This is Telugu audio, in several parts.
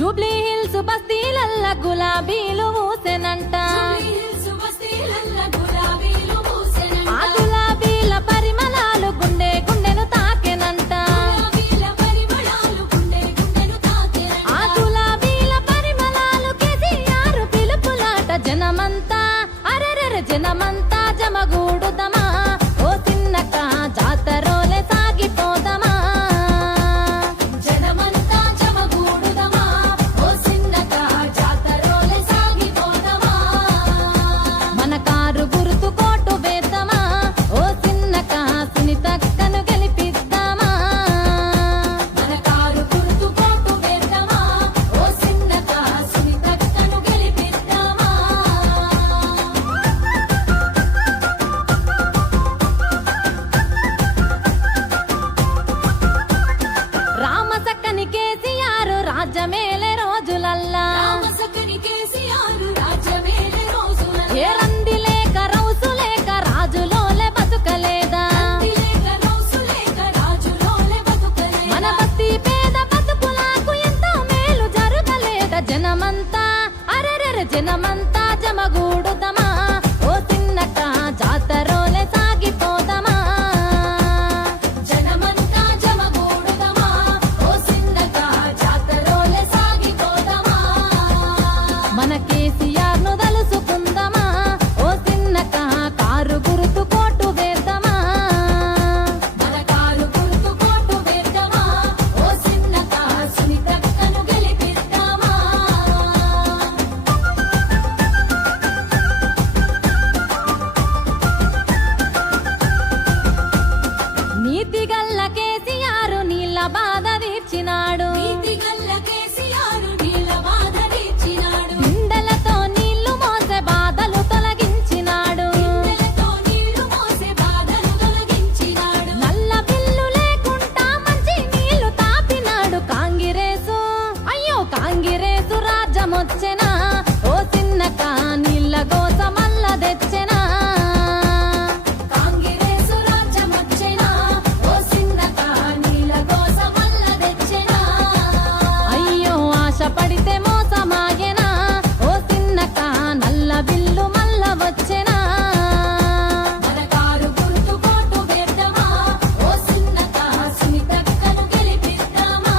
జూబ్లీ హిల్స్ బస్తీలల్ల గులాబీలు ఊసెనంట ఆ గులాబీల పరిమళాలు గుండె గుండెను తాకెనంట ఆ గులాబీల పరిమళాలు కేసీఆర్ పిలుపులాట జనమంతా అరెరెర జనమంతా జమగూడుదమా ఓ చిన్నక జాతరోలే సాగిపోదమా మన కారు గుర్తు కోటు వేద్దామా ఓ చిన్నక సునీతక్కను గెలిపిద్దామా మన కారు గుర్తు కోటు వేద్దామా ఓ చిన్నక సునీతక్కను గెలిపిద్దామా రామసక్కని కేసీఆర్ రాజ్యమేలే రోజులల్లా ఏ రంది లేక రౌసు లేక రాజులోలే బతుకలేదా మన బస్తీ పేద బతుకులకు ఎంతో మేలు జరగలేదా జనమంతా అరెరెర జనమంతా జమగూడుదమా ఓ చిన్నక జాతరోలే సాగిపోదమా జనమంతా జమగూడుదమా ఓ చిన్నక జాతరోలే సాగిపోదమా మన కేసీఆర్ ను తలుసుకుందమా ఓ చిన్నక కారు గుర్తు కోటు వేద్దామా మన కారు గుర్తు కోటు వేద్దామా ఓ చిన్నక సునీతక్కను గెలిపిద్దామా నీతిగల్ల కేసీఆర్ నీళ్ళ బాధ తీర్చినాడు బిందెలతో నీళ్లు మోసే బాధలు తొలగించినాడు నల్ల బిల్లు లేకుండా మంచి నీళ్లు తాపినాడు కాంగిరేసు అయ్యో కాంగిరేసు రాజ్యమొచ్చెనా ఓ చిన్నక నీళ్ళ గోస మల్ల తెచ్చెనా కాంగిరేసు రాజ్యమొచ్చెనా ఓ చిన్నక నీళ్ళ గోస మల్ల తెచ్చెనా అయ్యో ఆశ పడితే మోసమాగెనా ఓ చిన్నక నల్ల బిల్లు మల్ల వచ్చెనా మన కారు గుర్తు కోటు వేద్దామా ఓ చిన్నక సునీతక్కను గెలిపిద్దామా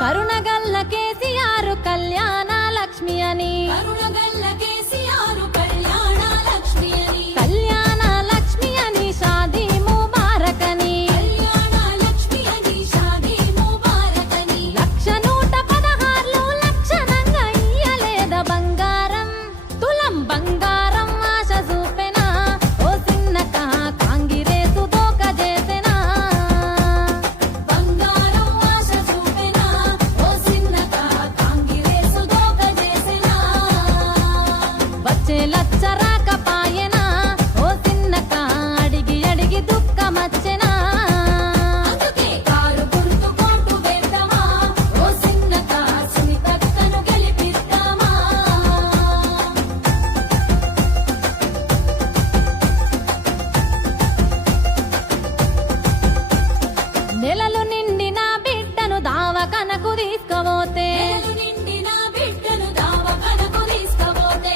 కరుణగల్ల కేసీఆర్ కళ్యాణ లక్ష్మి అని కళ్యాణ లక్ష్మి అని షాదీ ముబారక్ అని 1,116 లక్షణంగా ఇయ్యలేద బంగారం తులం బంగారం ఆశ చూపెనా ఓ చిన్నక కాంగిరేసు దోక చేసెనా బంగారం ఆశ చూపెనా ఓ చిన్నక కాంగిరేసు దోక చేసెనా వచ్చే లచ్చ రాకపాయెనా ఓ చిన్నక అడిగి అడిగి దుఃఖమచ్చెనా అందుకే కారు గుర్తు కోటు వేద్దామా ఓ చిన్నక సునీతక్కను గెలిపిద్దామా నెలలు నిండిన బిడ్డను దావకనకు తీసుకపోతే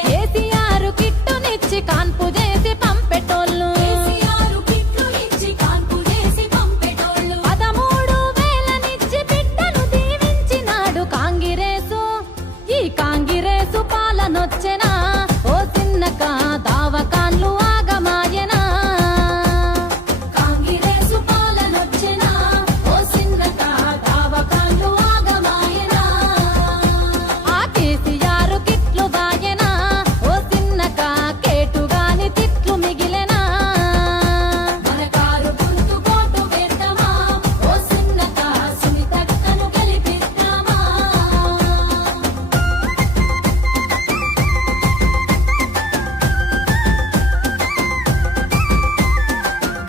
కేసీఆర్ కిట్టునిచ్చి కాన్పు చేసి పంపెటోళ్ళు 13,000నిచ్చి బిడ్డను దీవించినాడు కాంగిరేసు ఈ కాంగిరేసు పాలనొచ్చెనా ఓ చిన్నక దావకాన్లు ఆగమాయెనా కాంగిరేసు పాలనొచ్చెనా ఓ చిన్నక దావకాన్లు ఆగమాయెనా ఆ కేసీఆర్ కిట్లు బాయెనా ఓ చిన్నక కేటుగాని తిట్లు మిగిలెనా మన కారు గుర్తు కోటు వేద్దామా ఓ చిన్నక సునీతక్కను గెలిపిద్దామా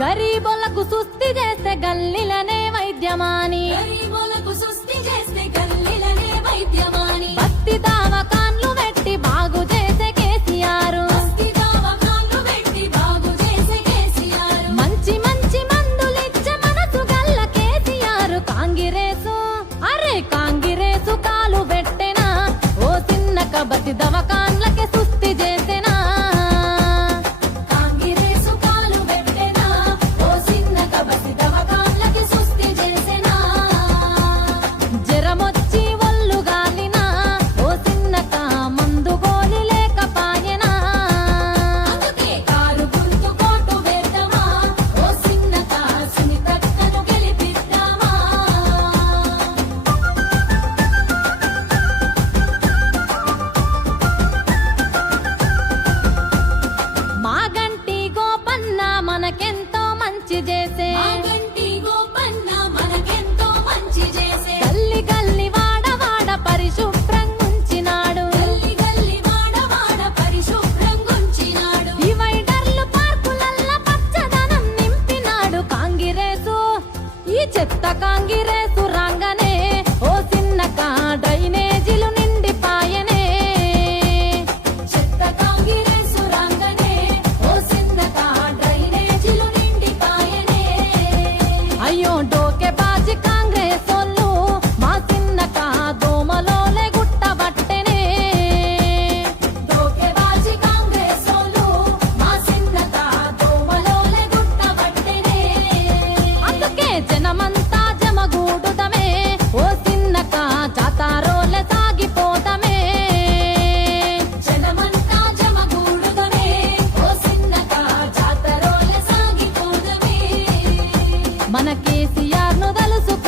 గరీబులకు సుస్థి చేస్తే గల్లీలనే వైద్యమాని బస్తీ దావకాన్లు పెట్టి బాగు చేసే కేసీఆర్ కేసీఆర్ ను తలుసుకో